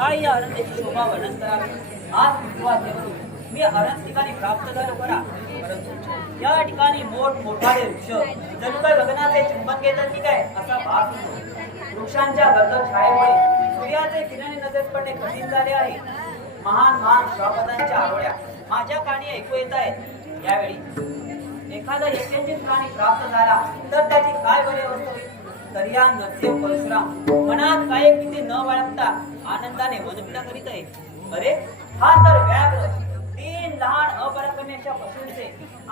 काय या अरण्याची शोभा वर्णन करावी. आज विश्वास मी अरण्य ठिकाणी प्राप्त झालो करा, परंतु या ठिकाणी मोठमोठाले वृक्ष जणू काय गगनाचे चुंबन घेतात की काय असा भास होतो. वृक्षांच्या गर्द छायेमुळे सूर्याचे किरणे नजरेत पडणे कठीण झाले आहे. महान महान श्वापदांच्या आरोळ्या माझ्या कानी ऐकू येत आहेत. यावेळी एखादा यशस्वी प्राणी प्राप्त झाला तर त्याची काय बरे अवस्था होईल. तर या नरसिंह परशुराम मनात काय किती न बाळगता आनंदाने वनपीडा करीत आहे. अरे हा तर व्याघ्र तीन लहान अपराक्रमेच्या पशूंचे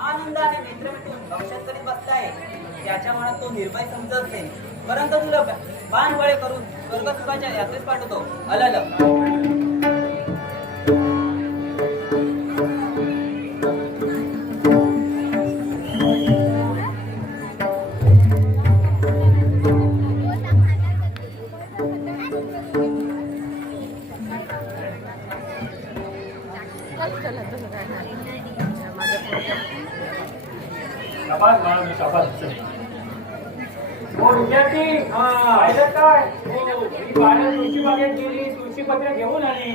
आनंदाने नेत्र मिटून भक्षण करीत बसलाय. त्याच्या मनात तो निर्भय समजत असेल, परंतु तुला बाणबळे करून स्वर्गसुखाच्या यात्रेत पाठवतो. अलल तुळशी बागेत गेली, तुळशी पत्र घेऊन आली,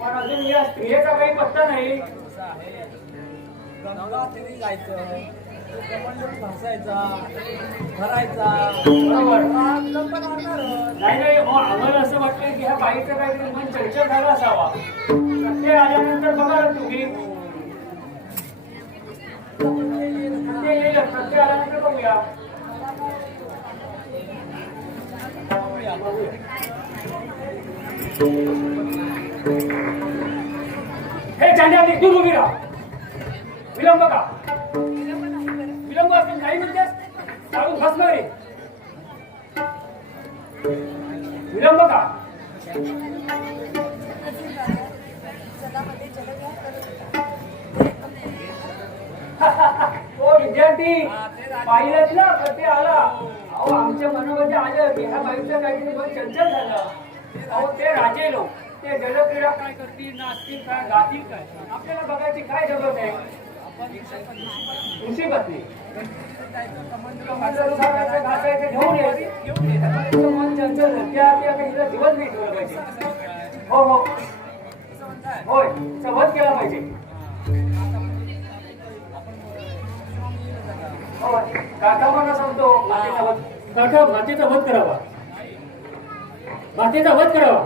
पण अजून या स्त्रियेचा काही पत्ता नाही. जायचं भासायचा भरायचा बरोबर. नाही नाही, आम्हाला असं वाटतं की ह्या बाईचं काहीतरी मन चर्चा झाला असावा. ते आल्यानंतर बघा तुम्ही सत्य आल्यानंतर बघूया. हे चांद्याने दूर उभी राहा. विलंब का विलंब असेल काही म्हणतेस चालून भस्म रे. विलंब का ओ विद्यार्थी पाहिलंच ना कधी आला. अहो आमच्या मनामध्ये आलं की ह्या बाईचं काहीतरी मन चंचल झालं. अहो ते राजे लोक ते जलक्रीडा काय करतील, नाचतील काय, गातील काय, आपल्याला बघायची काय जरूरत आहे. ऋषी पत्नी घासायचं घेऊन यायचं. मन चंचल त्या दिवस नाही ठेवलं पाहिजे. हो हो होय, वध केला पाहिजे. काठामाना सांगतो मातेचा वध करावा. मातेचा वध करावा.